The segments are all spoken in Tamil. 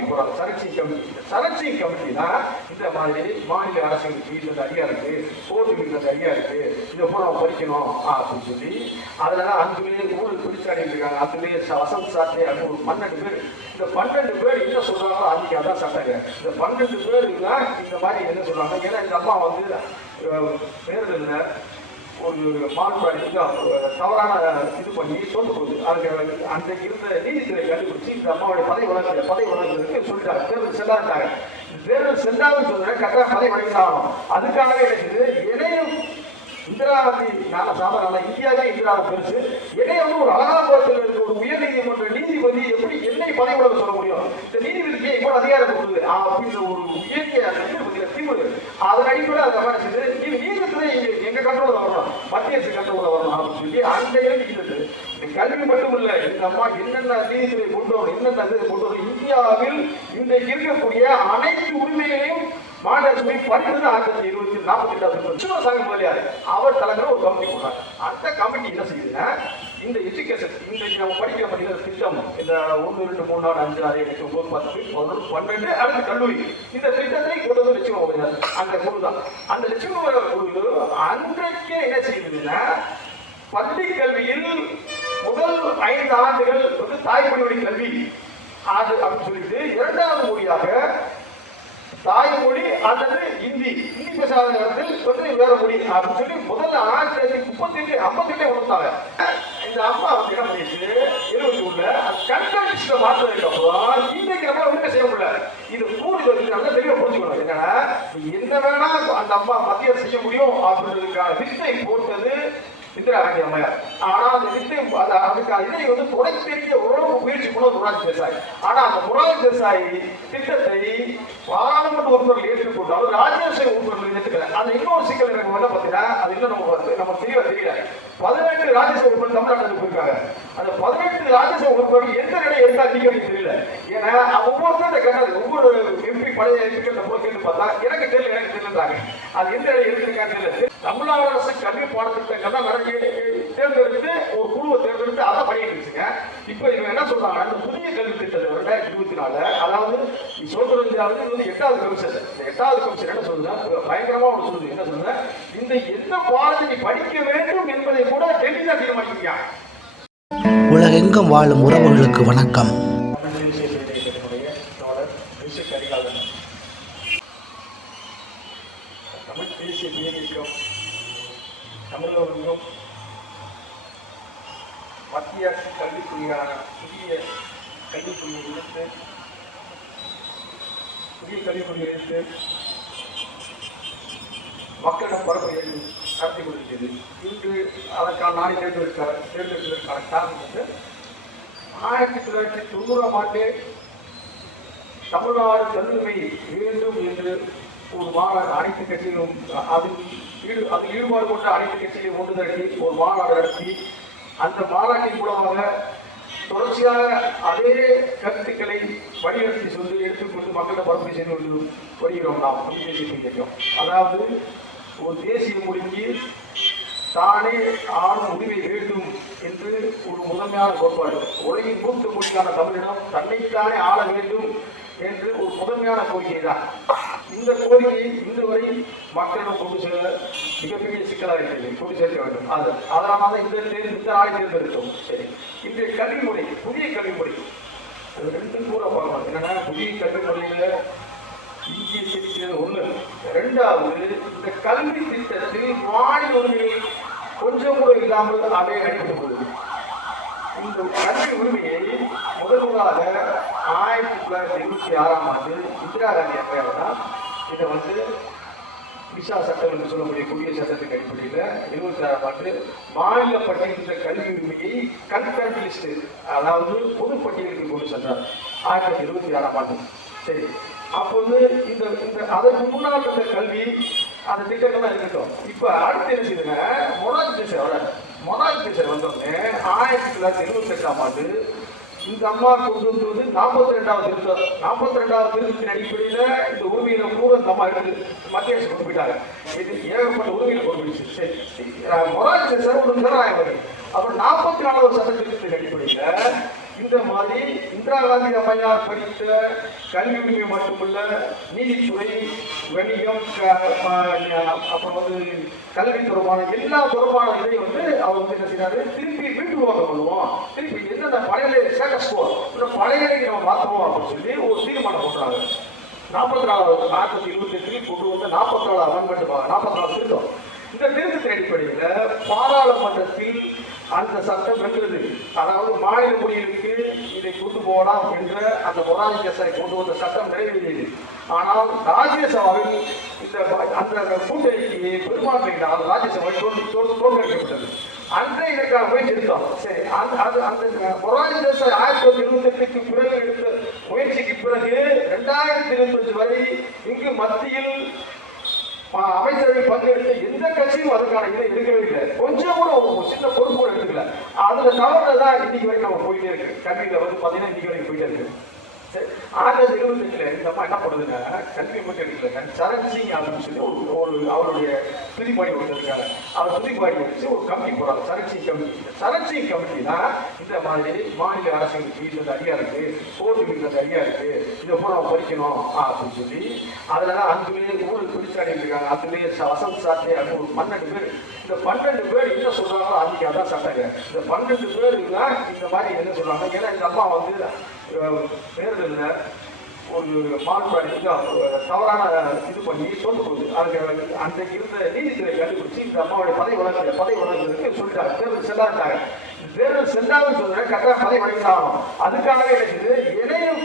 கமிட்டி போறாங்க, சரட்சிங் கமிட்டி. இந்த சரட்சிங் கமிட்டினா இந்த மாதிரி மாநில அரசுகளுக்கு இந்த ஐடியா இருக்கு, கோர்ட்டுக்கு இந்த ஐடியா இருக்கு, இதை பூரா படிக்கணும் அப்படின்னு சொல்லி அதனால 5 பேர் ஊருக்கு பிடிச்சாடி இருக்காங்க. 5 பேர் வசந்த் சாட்டை அப்படின்னு ஒரு 12 பேர். இந்த 12 பேர் என்ன சொல்றாங்களோ அன்னைக்கு அதான் சட்டங்க. இந்த 12 பேருக்கு தான் இந்த மாதிரி என்ன சொல்றாங்க. ஏன்னா இந்த அம்மா வந்து தேர்தலில் ஒரு மாறுபாடு தவறான இது பண்ணி தோன்று போகுது. அதுக்கு அன்றைக்கு இருந்த நீதித்துறை கண்டுபிடிச்சு இந்த அம்மாவுடைய பதவி வழங்குறதுக்கு சொல்லிட்டாங்க. தேர்தல் செல்லாட்டாங்க. தேர்தல் செல்லாதுன்னு சொல்றேன், கரெக்டாக பதவி வழங்கினாலும் அதுக்காகவே இருக்குது. இணையும் இந்திராவதி நாள சாதாரண இந்தியா தான் இந்திராவை பெருசு. இடையே வந்து ஒரு அலகாபாத்தில் இருக்க ஒரு உயர் நீதிமன்ற நீதிபதி எப்படி என்னை பதவி வழங்க சொல்ல முடியும்? இந்த நீதிபதிக்கு இவ்வளவு அதிகாரம் கொடுக்குது அப்படின்ற ஒரு உயரிய தீர்வு. அதன் அடிப்படையில் அதை அமைச்சது இது நீதித்துறை எங்க கண்ட்ரோல வரணும், மத்திய அரசு கண்ட்ரோல வரணும் அப்படின்னு சொல்லி அந்த இருந்தது. கல்வி மட்டும் இல்ல, இந்த அம்மா என்னென்ன நீதித்துறை கொண்டு வரணும், என்னென்ன கொண்டு வரணும், இந்தியாவில் இன்றைக்கு இருக்கக்கூடிய அனைத்து உரிமைகளையும் மாநில அரசு பறிக்கிறது 1948 அவர் தலைமையில் ஒரு கமிட்டி போடுறாங்க. அந்த கமிட்டி என்ன செய்யுதுன்னா இந்த எஜுகேஷன் இன்றைக்கு நம்ம படிக்கிற படிக்கிற திட்டம் இந்த 1, 2, 3, 4, 5, 6, 7, 8, 9, 10, 11, 12 அடுத்து கல்லூரி இந்த திட்டத்தை கொண்டு வந்து லட்சுமி அந்த குழு தான். அந்த லட்சுமி குழு அன்றைக்கே என்ன செய்யுதுன்னா பள்ளி கல்வியில் முதல் 5 ஆண்டுகள் வந்து தாய்மொழி வழி கல்வி அது அப்படின்னு சொல்லிட்டு 2வது மொழியாக தாய்மொழி அல்லது ஹிந்தி பேசாத நேரத்தில் வந்து வேற மொழி அப்படின்னு சொல்லி முதல்ல 1938 கொடுத்தாங்க. இந்த அம்மா வந்து என்ன பண்ணிட்டு 71 கண்காட்சியில மாற்றதுக்கு அப்புறம் இன்றைக்கு நம்ம ஒன்றுமே செய்ய முடியல. இது கூடுதல் நல்லா தெளிவாக புரிஞ்சுக்கணும். என்னன்னா என்ன வேணா அந்த அம்மா மத்திய செய்ய முடியும் அப்படின்றதுக்கான வித்தை போட்டது இந்திரா காந்தி அம்மையார். ஆனா அந்த வித்தை அதுக்கான இதை வந்து தொடை தெரிய ஓரளவு முயற்சி பண்ண மொரார்ஜி தேசாய். ஆனா அந்த மொரார்ஜி தேசாய் திட்டத்தை பாராளுமன்ற உறுப்பினர்கள் ஏற்றுக்கொண்டாலும் ராஜ்யசபை உறுப்பினர்கள் ஏற்றுக்கல. அந்த இன்னொரு சிக்கல் எனக்கு வந்து பார்த்தீங்கன்னா அது இன்னும் நம்ம தெரியல. 18 ராஜ்யசபை உறுப்பினர் தமிழ்நாட்டில் போயிருக்காங்க. அந்த 18 ராஜ்யசபை உறுப்பினர்கள் எந்த நிலை எடுத்தாங்க தெரியல. ஏன்னா ஒவ்வொருத்தரும் கேட்டாங்க, ஒவ்வொரு எம்பி பழைய எம்பிக்கிட்ட போய் கேட்டு பார்த்தா எனக்கு தெரியலன்றாங்க. அது எந்த நிலை எடுத்திருக்காங்க தெரியல. தமிழ்நாடு அரசு கல்வி பாடத்திட்டங்கள் தான் தேர்ந்தெடுத்து ஒரு குழுவை தேர்ந்தெடுத்து அதை பண்ணிட்டு இருந்துச்சுங்க. இப்ப இவங்க என்ன சொல்றாங்க, அந்த புதிய கல்வி திட்டத்தை 2024 அதாவது சுதந்திர இந்தியாவுக்கு இது வந்து 8வது கமிஷன். இந்த 8வது கமிஷன் என்ன சொல்லுங்க, பயங்கரமா ஒன்று சொல்லுது. என்ன சொல்லுங்க, இந்த எந்த பாடத்தை படிக்க வேண்டும் என்பதை கூட டெல்லி தான் தீர்மானிக்கிறாங்க. உலகெங்கும் வாழும் உறவுகளுக்கு வணக்கம். தமிழ் தேசிய இயக்கம் தமிழகம் மத்திய அரசு கல்வித்துறையான புதிய கல்வித்துறையை எடுத்து மக்களிடம் பரப்பை நடத்தி கொண்டிருக்கிறது. இன்று அதற்கான நாளை தேர்ந்தெடுப்பதற்கான காரணம் வந்து 1990ஆம் ஆண்டு தமிழ்நாடு தன்னுரிமை வேண்டும் என்று ஒரு மாநாடு அனைத்து கட்சிகளும் அதில் ஈடுபாடு கொண்ட அனைத்து கட்சிகளையும் ஒன்று திரட்டி ஒரு மாநாடு நடத்தி அந்த மாநாட்டின் மூலமாக தொடர்ச்சியாக அதே கருத்துக்களை வழிநடத்தி சொல்லி எடுத்துக்கொண்டு மக்களிடம் பரப்பு செய்து கொண்டு வருகிறோம். நாம் தேசிய இயக்கம் அதாவது ஒரு தேசிய மொழிக்கு தானே ஆளும் உரிமை வேண்டும் என்று ஒரு முதன்மையான கோட்பாடு. உலகின் மூத்த மொழியான தமிழிடம் தன்னைத்தானே ஆள வேண்டும் என்று ஒரு முதன்மையான கோரிக்கை தான். இந்த கோரிக்கையை இன்று வரை மக்களிடம் கொண்டு செல்ல மிகப்பெரிய சிக்கலாக இருக்கிறது. கொண்டு சேர்க்க வேண்டும். அதனால தான் இந்த நாளை தேர்ந்தெடுத்தோம். சரி, இன்றைய கல்விமொழி புதிய கல்விமொழி அது 2 கூட பார்க்கலாம். என்னன்னா புதிய கல்விமொழியில இந்திய இருக்கிறது 1. 2வது இந்த கல்வி திட்டத்தில் மாநில உரிமையை கொஞ்சம் கூட இல்லாமல் அதை அடிக்கப்பட்டுள்ளது. இந்த கல்வி உரிமையை முதலாக 1926ஆம் ஆண்டு இந்திரா காந்தி அம்மையார் தான் இதை வந்து விசா சட்டம் என்று சொல்லக்கூடிய புதிய சட்டத்தின் அடிப்படையில் 26ஆம் ஆண்டு மாநில பட்டியலில் கல்வி உரிமையை கன்கரண்ட் லிஸ்ட் அதாவது பொது பட்டியலுக்கு கொண்டு சென்றார் 1926ஆம் ஆண்டு. சரி, அப்போது இந்த அதற்கு முன்னால் இருந்த கல்வி அந்த திட்டங்கள்லாம் இருக்கட்டும். இப்ப அடுத்து என்ன செய்யுதுங்க, மொரார்ஜி தேசாய் வந்தோடனே 1978ஆம் ஆண்டு இந்த அம்மா கொண்டு வந்தது 42வது திருத்தம். 42வது திருத்தத்தின் அடிப்படையில இந்த உரிமையில கூட இந்த அம்மா எடுத்து மத்திய அரசு கொண்டு போயிட்டாங்க. இது ஏகப்பட்ட உரிமையில கொண்டு போயிடுச்சு. சரி, மொரார்ஜி தேசாய் ஒரு ஜனநாயகவாதி. அப்புறம் 44வது சட்ட திருத்தத்தின் அடிப்படையில இந்த மாதிரி இந்திரா காந்தி அம்மையார் படித்த கல்வி உரிமை மட்டுமல்ல, நீதித்துறை, வணிகம், அப்புறம் கல்வி தொடர்பான எல்லா தொடர்பான இதை அவர் என்ன செய்யறாரு, திருப்பி வீட்டுருவாக்கம் பண்ணுவோம், திருப்பி எந்த பழைய ஸ்டேட்டஸ் கோ பழைய நம்ம மாற்றுவோம் அப்படின்னு சொல்லி ஒரு தீர்மானம் போடுறாங்க. 1928 கொண்டு வந்த 44 அமெண்ட்மெண்ட், 44 திருத்தம். இந்த திருத்தத்தின் அடிப்படையில் பாராளுமன்றத்தில் அந்த சட்டம் இருக்கிறது. அதாவது மாநில மொழிகளுக்கு இதை கொண்டு போகலாம் என்ற அந்த மொராஜி தேசாய் கொண்டு வந்த சட்டம் நிறைவேறியது. ஆனால் ராஜ்யசபாவில் இந்த அந்த கூட்டணிக்கு பெரும்பான்மையினால் ராஜ்யசபாவில் தோற்கடிக்கப்பட்டது. அன்றைய இதற்கான முயற்சி எடுத்தோம். சரி, அந்த மொராஜி தேசாய் 1928க்கு பிறகு எடுத்த முயற்சிக்கு பிறகு 2025 வரை இங்கு மத்தியில் அமைச்சர்கள் பங்கெடுத்த எந்த கட்சியும் அதுக்கான இதை எடுக்கவே இல்லை. கொஞ்சம் கூட ஒரு சின்ன பொறுப்பு கூட எடுத்துக்கல. அதுல தவறுதான் இன்னைக்கு வரைக்கும் நம்ம போயிட்டே இருக்கு. கல்வியில பாத்தீங்கன்னா இன்னைக்கு வரைக்கும் போயிட்டே இருக்கு. 1928 இந்த அம்மா என்ன பண்ணுதுன்னா, கல்வி மட்டும் எடுக்கல, சரண் சிங் அப்படின்னு சொல்லி ஒரு அவருடைய துதிப்பாடி ஒன்று இருக்காங்க. அவர் துதிப்பாடி வச்சு ஒரு கமிட்டி போறாங்க, சரண் சிங் கமிட்டி. சரண் சிங் கமிட்டி தான் இந்த மாதிரி மாநில அரசுகளுக்கு இந்த ஐடியா இருக்கு, கோர்ட்டுக்கு இந்த ஐடியா இருக்கு, இதை பூரா படிக்கணும் அப்படின்னு சொல்லி அதெல்லாம் 5 பேர் ஊழல் பிடிச்சாடி இருக்காங்க. 5 பேர் வசந்த் சாட்டே அப்படின்னு ஒரு 12 பேர். இந்த 12 பேர் என்ன சொல்றாங்களோ அன்னைக்கு அதான் சட்டங்க. இந்த 12 பேர் தான் இந்த மாதிரி என்ன சொல்றாங்க. ஏன்னா இந்த அம்மா தேர்தலில் ஒரு மாறுபாடு தவறான இது பண்ணி தோன்று போகுது. அதுக்கு அன்றைக்கு இருந்த நீதித்துறை கண்டுபிடிச்சு இந்த அம்மாவுடைய பதவி வழங்குறதுக்கு சொல்லிட்டாங்க. தேர்தல் செல்லாட்டாங்க. தேர்தல் செல்லாதுன்னு சொல்றேன், கரெக்டாக பதவி வழங்கினாலும் அதுக்காகவே இருக்குது. இணையும்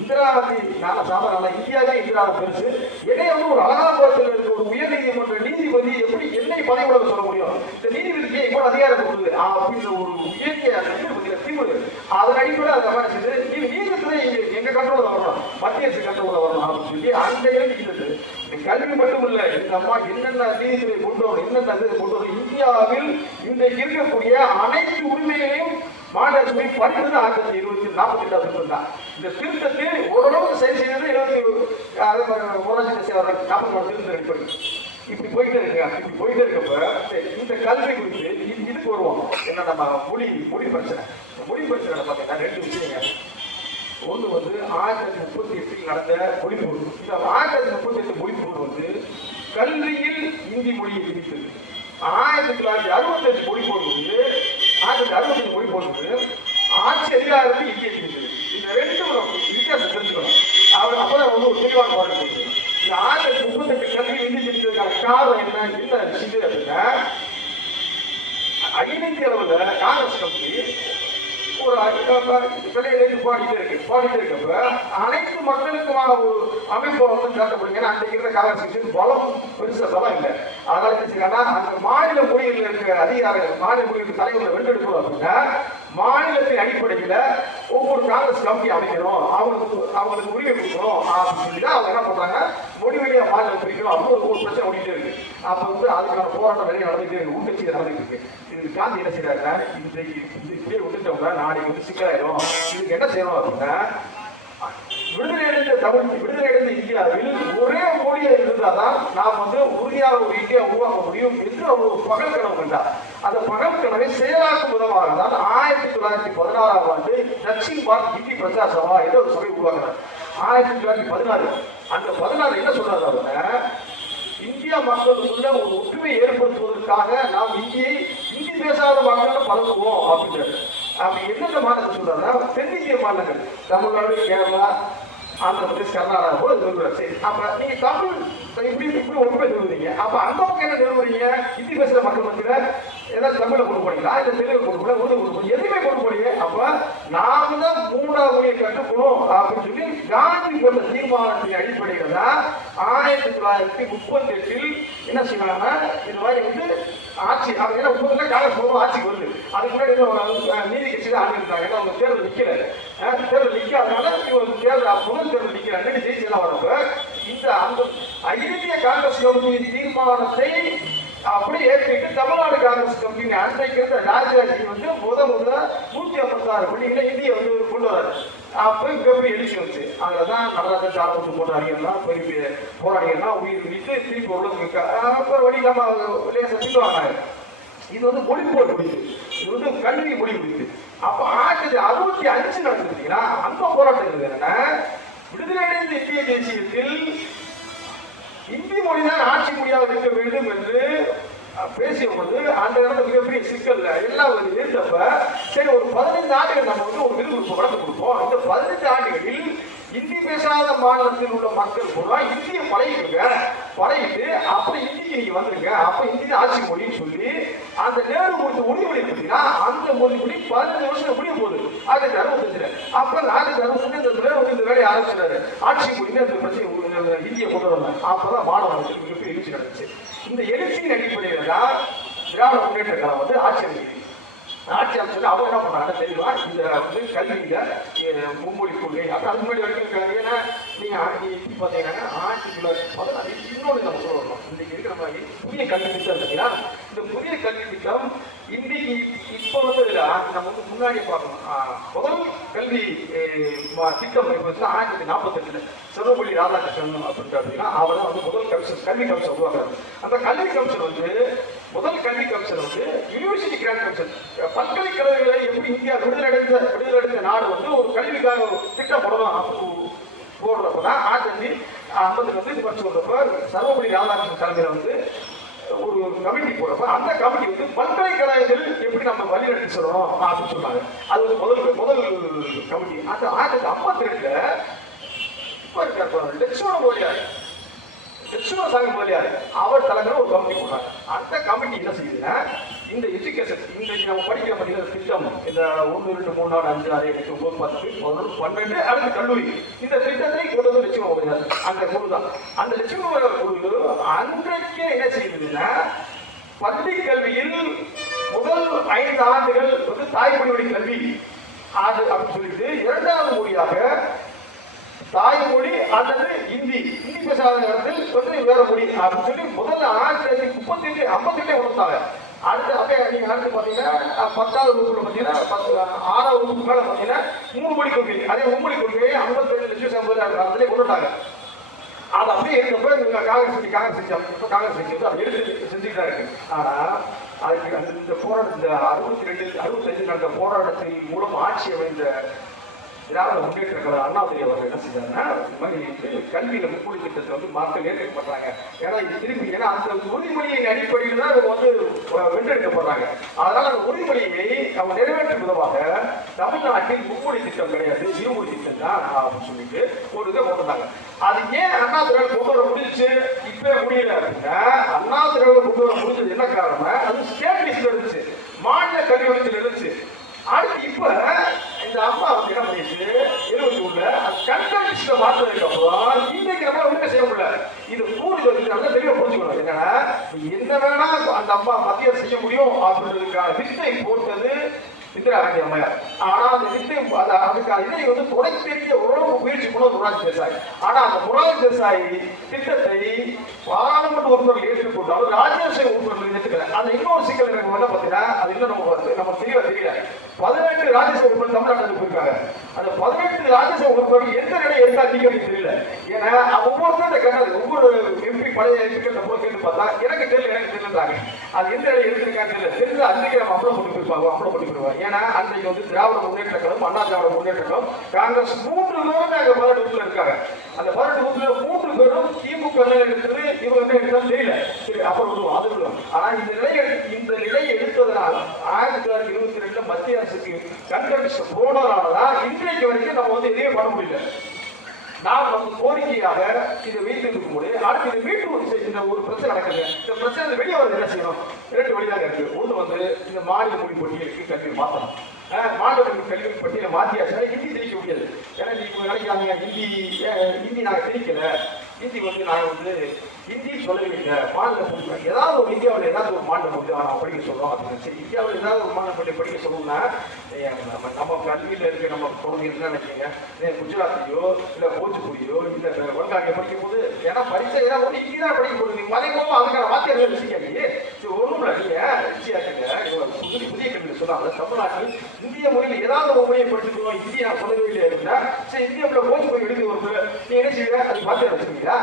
இந்திரா காந்தி நாம சாதாரண இந்தியா தான் இந்திராவை பெருசு. என்னைய ஒரு அலகாபாத்தில் இருக்க ஒரு உயர் நீதிமன்ற நீதிபதி எப்படி என்னை பதவி விலக சொல்ல முடியும்? இந்த நீதிபதிக்கு இவ்வளவு அதிகாரம் கொடுக்குது அப்படின்ற ஒரு உயரிய தீர்வு. அதன் அடிப்படையில் அதை அமைச்சது இது நீதித்துறை எங்க கண்ட்ரோல வரணும், மத்திய அரசு கண்ட்ரோல வரணும் அப்படின்னு சொல்லி அந்த இருந்தது. கல்வி மட்டும் இல்ல, இந்த அம்மா என்னென்ன நீதித்துறை கொண்டு வரணும், என்னென்ன கொண்டு வரணும், இந்தியாவில் இன்றைக்கு இருக்கக்கூடிய அனைத்து உரிமைகளையும் மாநில அரசு பறித்தது 1948 திருத்தம் தான். இந்த திருத்தத்தை ஓரளவுக்கு சரி செய்தது 19 திருத்தம் அடிப்படை. இப்படி போயிட்டே இருக்கப்ப இந்த கல்வி குறித்து இதுக்கு வருவோம். என்ன நம்ம மொழி பிரச்சனை பார்த்தீங்கன்னா 2 விஷயங்க. ஒன்று 1938 நடந்த மொழிப்போர். இந்த 1938 மொழிப்போர் கல்வியில் இந்தி மொழியை விதித்தது. 1965 மொழிப்போர் 1965 மொழிப்போர் ஆட்சி அதிகாரத்துக்கு இந்தியை விதித்தது. இந்த 2 வித்தியாசம் தெரிஞ்சுக்கணும். அப்பதான் ஒரு தெளிவான பாடம் கொடுக்குது. இந்த 1938 கல்வி இந்தி விதித்ததுக்கான காரணம் என்ன விஷயம் அப்படின்னா, அகில இந்திய அளவில் காங்கிரஸ் கம்பெனி ஒரு பாடிட்டே இருக்கப்ப அனைத்து மக்களுக்குமான ஒரு அமைப்பை காட்டப்படுங்க. அன்றைக்கு இருந்த காங்கிரஸ் பலம் பெருசா பலம் இல்லை. அதனால என்ன செய்யறாங்கன்னா, அந்த மாநில மொழியில் இருக்கிற அதிகாரிகள், மாநில மொழிகளுக்கு தலைவர்களை வென்றெடுக்கணும் அப்படின்னா மாநிலத்தின் அடிப்படையில் ஒவ்வொரு காங்கிரஸ் கமிட்டி அமைக்கணும், அவங்களுக்கு உரிமை கொடுக்கணும் அப்படின்னு சொல்லி தான் அவங்க என்ன பண்றாங்க, மொழி வழியா மாநிலம் பிரிக்கணும். அப்போ ஒரு பிரச்சனை ஓடிட்டே இருக்கு. அப்ப அதுக்கான போராட்டம் நிறைய நடந்துகிட்டே இருக்கு, உட்கட்சி நடந்துட்டு இருக்கு. இது காந்தி என்ன செய்யறாருன்னா, இப்படியே விட்டுட்டோம்னா நாளைக்கு சிக்கலாயிரும். இதுக்கு என்ன செய்யணும் அப்படின்னா, விடுதலையடைந்த இந்தியாவில் ஒரே மொழியா இருந்தாதான் நாம் உறுதியாக ஒரு இந்தியா உருவாக்க முடியும் என்று அவர் ஒரு பகல் கனவு கண்டார். அந்த பகல் கனவை செயலாக்கும் விதமாக தான் 1916ஆம் ஆண்டு தக்ஷின் பாரத் ஹிந்தி பிரச்சார சபா என்ற ஒரு சபை உருவாக்கினார். 1916 அந்த 16 என்ன சொல்றாரு அப்படின்னா, இந்தியா மக்களுக்குள்ள ஒரு ஒற்றுமை ஏற்படுத்துவதற்காக நாம் இந்தி பேசாத மக்கள் பழகுவோம் அப்படின்றாரு. அப்படி எந்தெந்த மாநிலத்தை சொல்றாருன்னா, தென்னிந்திய மாநிலங்கள் தமிழ்நாடு, கேரளா, ஆந்திர பிரதேஷ், கர்நாடகா கூட சொல்றாரு. சரி, அப்ப நீங்க தமிழ் இப்படி ஒற்றுமை நிறுவுறீங்க. அப்ப அந்த பக்கம் என்ன நிறுவுறீங்க? ஹிந்தி பேசுற மக்கள் மத்தியில ஏதாவது தமிழை கொண்டு போனீங்களா, இல்ல தெலுங்கு கொண்டு போல, உருது கொண்டு போய் எதுவுமே கொண்டு போனீங்க. அப்ப நாம தான் 3ஆவது மொழியை கற்றுக்கணும் அப்படின்னு சொல்லி காந்தி போட்ட தீர்மானத்தின் அடிப்படையில் தான் 1938 என்ன செய்வாங்கன்னா, இது மாதிரி ஆட்சி ஏன்னா 30 காங்கிரஸ் ஆட்சிக்கு வருது. அதுக்கு முன்னாடி நீதி கட்சி தான் ஆண்டு இருக்காங்க. ஏன்னா அவங்க தேர்தல் நிக்கல, தேர்தல் நிக்காதனால தேர்தல் முதல் தேர்தல் நிக்கிறாங்க. 2 ஜெயிச்செல்லாம் வரப்ப இந்த அந்த அகில இந்திய காங்கிரஸ் கமிட்டியின் தீர்மானத்தை அப்படியே ஏற்றிட்டு தமிழ்நாடு காங்கிரஸ் கமிட்டி அன்றைக்கு இருந்த ராஜாஜி முதல் 156 பள்ளிகளை இந்தியை கொண்டு வராரு. அப்போ எப்படி எழுச்சி வச்சு அதுலதான் நடராஜன் சாரமுத்து போன்ற அறிஞர்லாம் பெரிய போராடிகள்லாம் உயிர் விட்டு திருப்பி உலகம் வழி நம்ம லேசா திட்டுவாங்க. இது வந்து மொழிப்போர் குறித்து, இது வந்து கல்வி மொழி குறித்து. அப்ப 1965 நடந்துருக்கீங்களா அந்த போராட்டம் என்னன்னா, விடுதலை அடைந்த இந்திய தேசியத்தில் இந்தி மொழிதான் ஆட்சி மொழியாக இருக்க வேண்டும் என்று பேசிய பொழுது அந்த இடத்துல மிகப்பெரிய சிக்கல்ல எல்லாம் இருந்தப்ப, சரி ஒரு 15 ஆண்டுகள் நம்ம வந்து ஒரு விருது வளர்த்து கொடுப்போம். இந்த 15 ஆண்டுகளில் இந்தி பேசாத மாநிலத்தில் உள்ள மக்கள் கூட இந்தியை பழகிடுங்க, பழகிட்டு அப்புறம் இந்திக்கு நீங்க வந்துருங்க, அப்ப இந்தி ஆட்சி மொழின்னு சொல்லி அந்த நேரு கொடுத்த உறுதிமொழி பார்த்தீங்கன்னா, அந்த மொழிப்படி 15 வருஷம் முடிய போகுது 1965. அப்ப 1965 இந்த நேரு இந்த வேலையை ஆரம்பிச்சிடாரு, ஆட்சி மொழின்னு அந்த பிரச்சனை இந்தியை கொண்டு வந்தாங்க. அப்பதான் மாணவர்களுக்கு மிகப்பெரிய எழுச்சி நடந்துச்சு. இந்த எழுச்சியின் அடிப்படையில் தான் திராவிட முன்னேற்ற கழகம் வந்து ஆட்சி அமைச்சு அவங்க என்ன பண்றாங்க தெரியுமா, இந்த வந்து கல்வியில மும்மொழி கொள்கை அப்புறம் அது முன்னாடி வரைக்கும் இருக்காங்க. ஏன்னா நீங்க பாத்தீங்கன்னா 1916 இன்னொன்று நம்ம சொல்லணும், இன்னைக்கு இருக்கிற மாதிரி புதிய கல்வி திட்டம் இருக்குன்னா, இந்த புதிய கல்வி திட்டம் இன்னைக்கு இப்ப வந்து நம்ம வந்து முன்னாடியே பார்க்கணும். முதல் கல்வி திட்டம் 1948 சர்வப்பள்ளி ராதாகிருஷ்ணன் அப்படின்னா அவர் தான் வந்து முதல் கல்வி கமிஷன் உருவாக்குறாரு. அந்த கல்வி கமிஷன் வந்து முதல் கல்வி கமிஷன் வந்து யூனிவர்சிட்டி கிராண்ட் கமிஷன், பல்கலைக்கழகங்களை எப்படி இந்தியா விடுதலை அடைந்த நாடு வந்து ஒரு கல்விக்காக ஒரு திட்டம் போடுறப்பதான் 1950 வந்து இது பற்றி சொல்றப்ப சர்வப்பள்ளி ராதாகிருஷ்ணன் தலைமையில வந்து ஒரு கமிட்டி போடுறப்ப அந்த கமிட்டி வந்து பல்கலைக்கழகங்கள் எப்படி நம்ம வழிநடத்தி சொல்லணும் அப்படின்னு சொன்னாங்க. அது வந்து முதல் கமிட்டி. அந்த 1952 இப்ப இருக்கார் லட்சுமண சாமி முதலியார் அவர் தலைமையில ஒரு கமிட்டி போடுறாங்க. அந்த கமிட்டி என்ன செய்யுதுன்னா, இந்த எஜுகேஷன் இன்றைக்கு நம்ம படிக்கிற பார்த்தீங்கன்னா திட்டம், இந்த 1 2 3 4 5 6 7 8 9 10 11 12 அடுத்து கல்லூரி, இந்த திட்டத்தை கொண்டு வந்து லட்சுமண முதலியார் அந்த குழு தான். அந்த லட்சுமண குழு அன்றைக்கே என்ன செய்யுதுன்னா, பள்ளி கல்வியில் முதல் 5 ஆண்டுகள் வந்து தாய்மொழி வழி கல்வி அது அப்படின்னு சொல்லிட்டு, 2வது மொழியாக தாய்மொழி அல்லது இந்தி பேசாத இடத்தில் வந்து வேற மொழி அப்படின்னு சொல்லி முதல்ல 1938 58 கொடுத்தாங்க. அடுத்து அப்படியே நீங்க அடுத்து பாத்தீங்கன்னா 10வது வகுப்புல பாத்தீங்கன்னா 6வது வகுப்பு மேல பாத்தீங்கன்னா 3 மொழி கொள்கை, அதே மும்மொழி கொள்கையை 52 லட்சம் கொண்டுட்டாங்க. அது அப்படியே இருக்கப்ப காங்கிரஸ் செஞ்சு அப்படி எடுத்து செஞ்சுக்கிட்டா இருக்கு. ஆனா அதுக்கு இந்த போராட்டம் இந்த 65 நடந்த போராட்டத்தின் மூலம் ஆட்சி அமைந்த திராவிட முன்னேற்ற கழக அண்ணாதுரை அவர்கள் என்ன செய்தாங்கன்னா, இந்த மாதிரி கல்வியில மும்மொழி திட்டத்தை வந்து மக்கள் ஏற்கப்படுறாங்க. ஏன்னா இது திருப்பி ஏன்னா அந்த உறுதிமொழியின் அடிப்படையில் தான் அவங்க வந்து வென்றெடுக்கப்படுறாங்க. அதனால அந்த உறுதிமொழியை அவங்க நிறைவேற்றும் விதமாக தமிழ்நாட்டில் மும்மொழி திட்டம் கிடையாது, இருமொழி திட்டம் தான் அப்படின்னு சொல்லிட்டு ஒரு இதை கொண்டுட்டாங்க. அது ஏன் அண்ணாதுரை கொண்டு வர முடிஞ்சிச்சு இப்ப முடியல அப்படின்னா, அண்ணாதுரை கொண்டு வர முடிஞ்சது என்ன காரணம்னா, அது ஸ்டேட் லிஸ்ட்ல இருந்துச்சு, மாநில கல்வி வளர்ச்சியில் இருந்துச்சு. அடுத்து இப்ப இந்த அம்மா வந்து என்ன பண்ணிச்சு 71 கண்காணிச்சுல மாற்றதுக்கு அப்புறம் இன்னைக்கு நம்ம ஒண்ணுமே செய்ய முடியல. இது கூடுதல் நல்லா தெளிவா புரிஞ்சுக்கணும். என்னன்னா என்ன வேணா அந்த அம்மா மத்திய செய்ய முடியும் அப்படின்றதுக்கான வித்தை போட்டது இந்திரா காந்தி அம்மையார். ஆனா அந்த வித்தை அதுக்கான இதை வந்து தொடக்கி தெரிய உறவு முயற்சி பண்ண முராஜி தேசாய். ஆனா அந்த முராஜி தேசாய் திட்டத்தை பாராளுமன்ற உறுப்பினர்கள் ஏற்றுக்கொண்டாலும் ராஜ்யசபை உறுப்பினர்கள் ஏற்றுக்கல. அந்த இன்னொரு சிக்கல் எனக்கு என்ன பார்த்தீங்கன்னா, அது இன்னும் நம்ம தெரியல 18 ராஜ்யசபா உறுப்பினர் தமிழ்நாட்டில் போயிருக்காங்க. அந்த 18 ராஜ்யசபா உறுப்பினர்கள் எந்த நிலையை எடுத்தாங்க தெரியல. ஏன்னா ஒவ்வொருத்தரும் கேட்டாங்க, ஒவ்வொரு எம்பி பழைய எம்பிக்கிட்ட போய் கேட்டு பார்த்தா எனக்கு தெரியலன்றாங்க. அது எந்த நிலையை எடுத்திருக்காங்க தெரியல. தெரிஞ்சு அன்றைக்கு நம்ம அம்பலம் பண்ணி போயிருவாங்க. ஏன்னா அன்றைக்கு வந்து திராவிட முன்னேற்ற கழகம், அண்ணா திராவிட முன்னேற்ற கழகம், காங்கிரஸ் 3 பேருமே அங்க 18 ஊர்ல இருக்காங்க. அந்த 18 ஊர்ல 3 பேரும் திமுக எடுத்தது இவங்க என்ன எடுத்தாலும் தெரியல. சரி அப்புறம் அது ஆனா இந்த நிலையை எடுத்ததனால் 1922 மத்திய அரசுக்கு கண்காணிச்சு போனதாலதான் இன்றைக்கு வரைக்கும் நம்ம வந்து எதையும் பண்ண முடியல. நாம் நம்ம கோரிக்கையாக இதை வைத்து இருக்கும்போது அடுத்து இதை மீட்டு ஒரு பிரச்சனை நடக்குது. இந்த பிரச்சனை வெளியே வந்து என்ன செய்யணும்? 2 வழியாக இருக்கு. ஒன்று வந்து இந்த மாநில மொழி பட்டியலுக்கு கல்வி மாற்றணும். மாநில மொழி கல்வி பட்டியலை மாற்றியாச்சுன்னா ஹிந்தி திணிக்க முடியாது. ஏன்னா நீங்க நினைக்கிறாங்க ஹிந்தி நாங்கள் திணிக்கல, ஹிந்தி வந்து நாங்கள் வந்து ஹிந்தி சொல்லவில்லை, மாநில மொழி ஏதாவது ஒரு இந்தியாவில் ஏதாவது ஒரு மாநில மொழி நான் படிக்க சொல்றோம் அப்படின்னு. சரி இந்தியாவில் ஏதாவது ஒரு மாநில மொழி படிக்க சொல்லணும்னா நம்ம கல்வியில் இருக்க நம்ம குழந்தைங்க நினைக்கிறீங்க குஜராத்தியோ இல்லை போஜ்பூரியோ இல்லை வங்காளியோ படிக்கும் போது ஏன்னா பரிசை ஏதாவது ஹிந்தி தான் படிக்க போகுது. நீங்க மறைமுகமா அதுக்கான வாத்தியார்கள் ருசிக்காங்க. சரி ஒன்றும் இல்லை, நீங்க ருசியாக்குங்க புதிய கல்வி சொன்னாங்க. தமிழ்நாட்டில் இந்திய மொழியில் ஏதாவது ஒரு மொழியை படிச்சுக்கணும், இந்தியா சொல்லவே இல்லையா இருந்தா சரி இந்தியாவில் கோச்சு போய் எடுத்து ஒரு நீ என்ன செய்வ, அது பார்த்து வச்சுக்கீங்களா?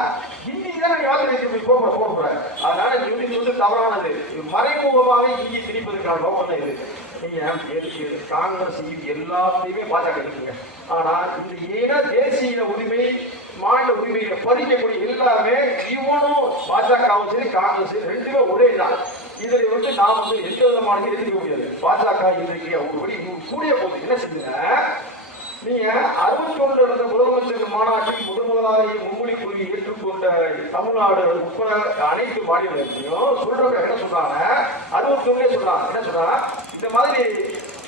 ஹிந்தி தானே நீ வார்த்தை போக. அதனால இது வந்து தவறானது. மறைமுகமாக இந்தி திணிப்பதற்கான நோக்கம் தான் இது. நீங்க காங்கிரஸ் எல்லாத்தையுமே பாஜக இருக்குங்க. ஆனா இந்த தேசிய உரிமை மாநில உரிமையை பறிக்கக்கூடிய எல்லாமே இவனும் பாஜகவும் சரி காங்கிரஸ் ரெண்டுமே ஒரே தான். இதுல வந்து நாம் வந்து எந்த விதமான எதிர்க்க முடியாது. பாஜக இன்றைக்கு ஒருபடி கூடிய போது என்ன செஞ்சுங்க, நீங்க 61 நடந்த முதலமைச்சர் மாநாட்டில் முதலாக மும்மொழி கொள்கை ஏற்றுக்கொண்ட தமிழ்நாடு உட்பட அனைத்து மாநிலங்களையும் சொல்றவங்க என்ன சொல்றாங்க, 61 சொல்றாங்க. என்ன சொல்றாங்க, இந்த மாதிரி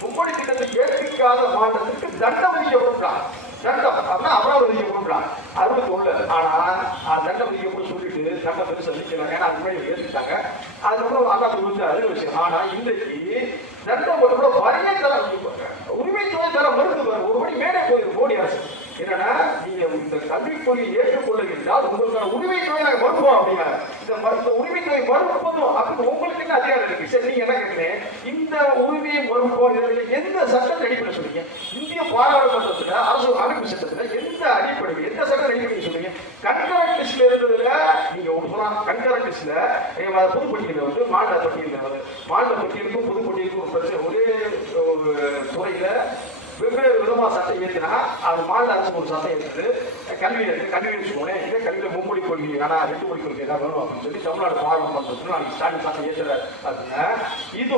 மும்மொழி திட்டத்தை ஏற்பிக்காத மாநிலத்துக்கு தண்டம் விதிக்கப்படுறான். தண்டம் அப்படின்னா அபராதம் விதிக்கப்படுறான் 61. ஆனா தண்டம் விதிக்கப்படும் சொல்லிட்டு தண்டம் பெருசு விதிக்கிறாங்க. ஏன்னா அது மாதிரி ஏற்றுட்டாங்க. அதுக்கப்புறம் அது விஷயம். ஆனா இன்றைக்கு தண்டம் கூட வரைய தர உரிமைத்துறை தர மறுத்து ஒருபடி மேலே போயிருக்கு மோடி அரசு. என்னன்னா நீங்க இந்த கல்விக் கொள்கையை ஏற்றுக்கொள்ள என்றால் உங்களுக்கான உரிமைத்துறை நாங்கள் மறுப்போம் அப்படின்னா இந்த உரிமைத்துறை மறுப்பதும் அப்படின்னு உங்களுக்கு என்ன அதிகாரம் இருக்கு? சரி நீங்க என்ன கேட்கிறேன், இந்த உரிமையை மறுப்போம் எந்த சட்டத்தை அடிப்படை சொல்றீங்க? இந்திய பாராளுமன்றத்துல அரசு அமைப்பு சட்டத்துல எந்த அடிப்படையில் எந்த சட்டம் அடிப்படையில் சொல்றீங்க? கண்கரண்ட் லிஸ்ட்ல இருந்ததுல நீங்க சொல்லலாம். கண்கரண்ட் லிஸ்ட்ல பொதுப்பட்டியல வந்து மாநில பட்டியல் மாநில பட்டியலுக்கும் பொதுப்பட்டியலுக்கும் ஒரு பிரச்சனை. ஒரே துறையில வெவ்வேறு விதமா சட்டம் ஏற்றினா அது மாநில அரசு ஒரு சட்டம் எடுத்து கல்வி வச்சுக்கோனேன். இதே கல்வியில மும்மொழி கொள்கை ஆனா 2 மொழி கொள்கை தான் வேணும் அப்படின்னு சொல்லி தமிழ்நாடு பாராளுமன்றத்தில் நாளைக்கு ஸ்டாலின் சட்டம் ஏற்றுறாரு அப்படின்னா இது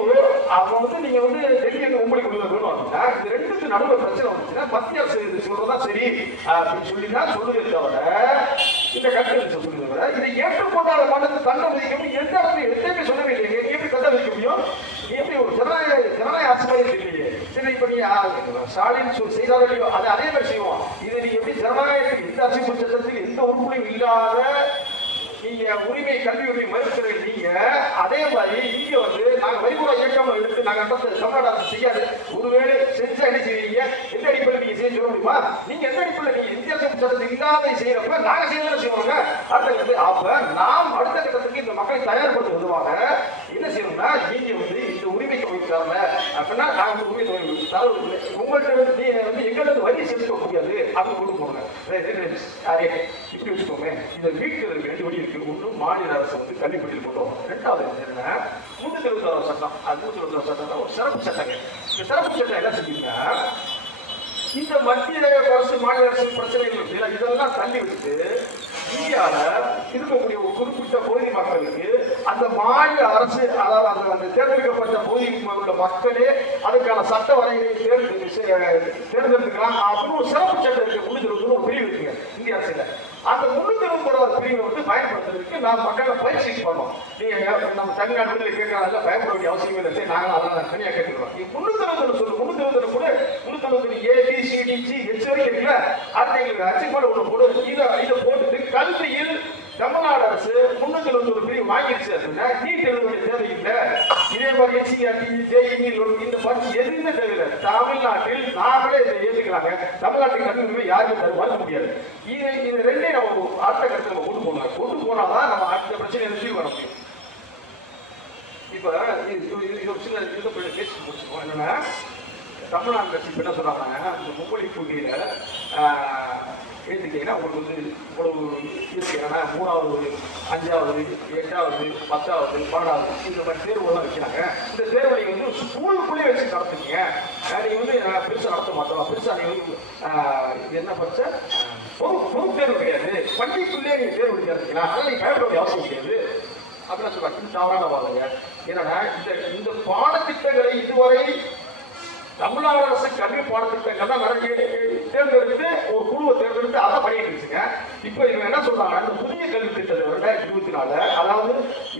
அவங்க வந்து நீங்க வந்து டெல்லி மும்மொழி கொள்கை வேணும் அப்படின்னா இது ரெண்டுக்கு நடுவில் பிரச்சனை வந்துச்சுன்னா மத்திய அரசு இது சொல்றதா சரி அப்படின்னு சொல்லி தான் சொல்லுதே தவிர இந்த கட்டளை சொல்லுறத விட இதை ஏற்றுக்கொண்டாத மாநிலத்தை தண்டம் விதிக்க முடியும். எந்த இடத்துல எதுவுமே சொல்லவே இல்லைங்க. எப்படி தண்டம் விதிக்க முடியும்? எப்படி ஒரு ஜனநாயக அரசு மாதிரி இல்லையே. சரி இப்ப நீங்க ஸ்டாலின் செய்தாரோ இல்லையோ அது அதே மாதிரி செய்வோம். இது நீங்க எப்படி ஜனநாயகத்தில் எந்த அரசியல் சட்டத்தில் எந்த உறுப்புலையும் இல்லாத நீங்க உரிமை கல்வி உரிமை மறுக்கிறீங்க. நீங்க அதே மாதிரி இங்க வந்து நாங்க வரிமுறை இயக்கம் எடுத்து நாங்க தமிழ்நாடு அரசு செய்யாது. ஒருவேளை செஞ்சா என்ன செய்வீங்க? எந்த அடிப்படையில் நீங்க செய்ய சொல்ல முடியுமா? நீங்க எந்த அடிப்படையில் நீங்க இந்திய அரசியல் சட்டத்தில் இல்லாத செய்யறப்ப நாங்க செய்யணும் செய்வோங்க. அடுத்த அப்ப நாம் அடுத்த கட்டத்துக்கு இந்த மக்களை தயார்படுத்த விடுவாங்க. என்ன செய்யணும்னா நீங்க வந்து இந்த உரிமை தொகை தரல அப்படின்னா நாங்க உரிமை தொகை தர உங்கள்கிட்ட நீங்க வந்து எங்களுக்கு வரி செலுத்த முடியாது அப்படின்னு கொண்டு போங்க. இப்படி வச்சுக்கோங்க. இந்த வீட்டுக்கு 2 வழி இருக்கு. ஒன்று மாநில அரசு வந்து கல்விப்பட்டியல் கொண்டு வரும். 2வது என்ன 326 சட்டம். அது 326 சட்டம் ஒரு சிறப்பு சட்டங்க. இந்த சிறப்பு சட்டம் என்ன செஞ்சீங்கன்னா இந்த மத்திய அரசு மாநில அரசு பிரச்சனைகள் இதெல்லாம் தள்ளி விட்டு இந்தியாவில் இருக்கக்கூடிய ஒரு குறிப்பிட்ட பகுதி மக்களுக்கு அந்த மாநில அரசு அதாவது அந்த தேர்ந்தெடுக்கப்பட்ட பகுதியில் உள்ள மக்களே அதுக்கான சட்ட வரையை தேர்ந்தெடுக்கலாம் அப்படின்னு ஒரு சிறப்பு சட்டம் இருக்கு. 320 ஒரு பிரிவு இருக்குங்க இந்திய அரசுல. அந்த 320 பிரிவை வந்து பயன்படுத்துறதுக்கு நாம் மக்களை பயிற்சி பண்ணோம். நீங்க நம்ம தமிழ்நாடு விடுதலை கேட்கறதுல பயப்பட வேண்டிய அவசியம் இல்லை. நாங்கள் அதெல்லாம் தனியாக கேட்டுக்கிறோம். 320 சொல்லு 320 கூட 320 ABCDG H வரைக்கும் இருக்குல்ல. அடுத்த எங்களுக்கு அச்சுப்பாடு ஒன்று போடு. இதை போட்டுட்டு கல்வியில் தமிழ்நாடு அரசு 321 பிரிவு வாங்கிடுச்சு அப்படின்னா நீட் எழுத வேண்டிய தேவையில்லை. இதே மாதிரி NCERT இந்த பரிசு எதுவுமே தேவையில்லை. தமிழ்நாட்டில் நாங்களே இதை ஏற்றுக்கிறாங்க. தமிழ்நாட்டின் கல்வி உரிமை யாருமே மறுக்க முடியாது. இது ரெண்டையும் நம்ம அடுத்த கட்டத்தில் கொண்டு போனாதான் நம்ம அடுத்த பிரச்சனையை தீர்வு பண்ண முடியும். இப்ப இது ஒரு சில பேசி முடிச்சுக்கோம். என்னன்னா தமிழ்நாடு கட்சி என்ன சொல்றாங்க, இந்த மும்மொழி கொள்கையில ஏற்றுக்கிட்டீங்கன்னா உங்களுக்கு வந்து இவ்வளவு இருக்கு. ஏன்னா 3வது 5வது 8வது 10வது 12வது இந்த மாதிரி தேர்வுலாம் வைக்கிறாங்க. இந்த தேர்வை வந்து ஸ்கூலுக்குள்ளே வச்சு நடத்துக்கீங்க. நீங்க வந்து பெருசாக நடத்த மாட்டோம். பெருசாக நீங்க வந்து என்ன படிச்ச பொது தேர்வு கிடையாது. பள்ளிக்குள்ளே நீங்க தேர்வு எடுக்கிறீங்களா? அதனால நீங்க பயப்பட வேண்டிய அவசியம் கிடையாது அப்படின்னு சொல்றாங்க. இது தவறான வாதங்க. ஏன்னா இந்த பாடத்திட்டங்களை இதுவரை தமிழ்நாடு அரசு கல்வி பாடத்திட்டங்கள் தான் தேர்ந்தெடுத்து ஒரு குழுவை தேர்ந்தெடுத்து அதை பண்ணிட்டு இருந்துச்சுங்க. இப்போ இவங்க என்ன சொல்றாங்க, அந்த புதிய கல்வி திட்டத்தை 2024 அதாவது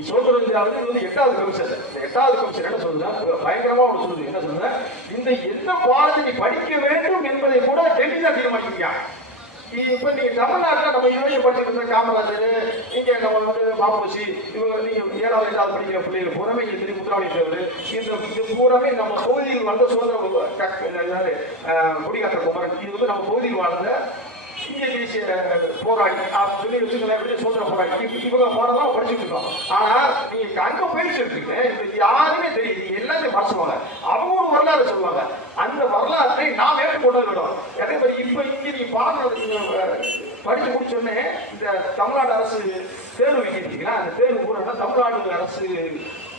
சொல்றது இது வந்து 8வது கமிஷன். இந்த 8வது கமிஷன் என்ன சொல்லுது, பயங்கரமா ஒன்று சொல்லுது. என்ன சொல்லுது, இந்த எந்த பாடத்தை நீ படிக்க வேண்டும் என்பதை கூட டெல்லி தான் தீர்மானிக்கிறாங்க. இப்ப நீங்க தமிழ்நாட்டில் நம்ம யூனியன் படிச்சுட்டு இருந்த காமராஜர், இங்க நம்ம வந்து மாப்போசி, இவங்க நீங்க 7வது 8வது படிக்கிற பிள்ளைகள் பூராமே இங்க முத்துராமலிங்க தேவர், இந்த பூராமே நம்ம பகுதியில் வந்த சுதந்திர குடிகாத்த குமரன், இது வந்து நம்ம பகுதியில் வாழ்ந்த இந்திய தேசிய போராளி அப்படின்னு சொல்லி வச்சுக்கலாம், எப்படி சுதந்திர போராளி இவங்க போனதான் படிச்சுட்டு இருக்கோம். ஆனா நீங்க அங்க பயிற்சி இருக்குங்க, யாருமே தெரியுது, எல்லாத்தையும் மறைச்சுவாங்க. அவங்க ஒரு வரலாறு சொல்லுவாங்க, அந்த வரலாற்றை நாம் ஏற்றுக்கொண்டு விடும். அதே மாதிரி இப்ப இங்க நீங்க பாடுறது படிச்சு முடிச்சோடனே இந்த தமிழ்நாடு அரசு தேர்வு வைக்கிறீங்களா, அந்த தேர்வு கூட தமிழ்நாடு அரசு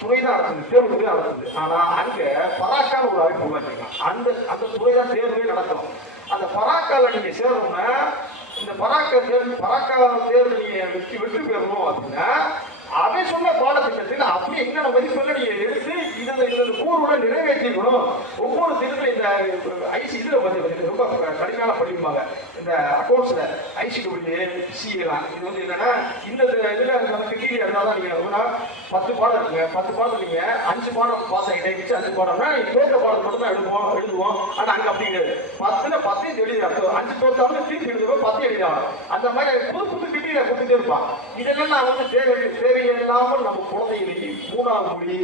துறை தான் நடத்துது, தேர்வு துறை நடத்துது. ஆனா அங்க பராக்கான ஒரு அமைப்பு உருவாக்கிருக்காங்க, அந்த அந்த துறை தான் தேர்வே நடத்தும். அந்த பராக்கால நீங்க சேரணும்னா, இந்த பராக்கா தேர்வு நீங்க வெற்றி பெறணும் அப்படின்னா அவன் சொன்ன பாடத்திட்டத்தில் அப்படி என்னென்ன மதிப்பெல்லாம் நீங்க எடுத்து இந்த கூறுல நிறைவேற்றிக்கணும். ஒவ்வொரு திட்டத்தில் இந்த ஐசி இதுல வந்து ரொம்ப கடுமையான படிப்பாங்க, இந்த அக்கௌண்ட்ஸ்ல ஐசிடபிள்யூ சிஏலாம். இது வந்து என்னன்னா இந்த இதுல கிட்டீரியா இருந்தாதான் நீங்க 10 பாடம் இருக்குங்க, 10 பாடம் நீங்க 5 பாடம் பாஸ் ஆகிட்டே மிச்சம் 5 பாடம்னா நீங்க தோற்ற பாடத்தை மட்டும் தான் எழுதுவோம். ஆனா அங்க அப்படி கிடையாது, 10 எழுதி 5 தோற்றாலும் திருப்பி எழுதுவோம், 10 எழுதிவாங்க. அந்த மாதிரி புது கிட்டீரியா கொடுத்துட்டே இருப்பான். இதெல்லாம் நான் வந்து தேவையில்லாமல் நம்ம குழந்தைகளுக்கு 3ஆவது மொழி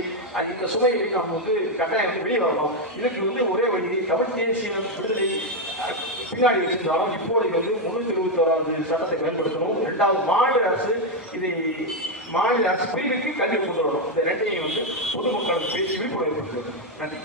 இந்த சுமைகளை நம்ம வந்து கட்டாயம் வெளியே வரணும். இதுக்கு வந்து ஒரே வழி தமிழ் தேசிய விடுதலை பின்னாடி வச்சிருந்தாலும் இப்போதைக்கு வந்து 321வது சட்டத்தை பயன்படுத்தணும். 2வது மாநில அரசு இதை மாநில அரசு பிரிவுக்கு கல்வி கொண்டு வரணும். இந்த ரெண்டையும் வந்து பொதுமக்களுக்கு பேசி விழிப்புணர்வு. நன்றி.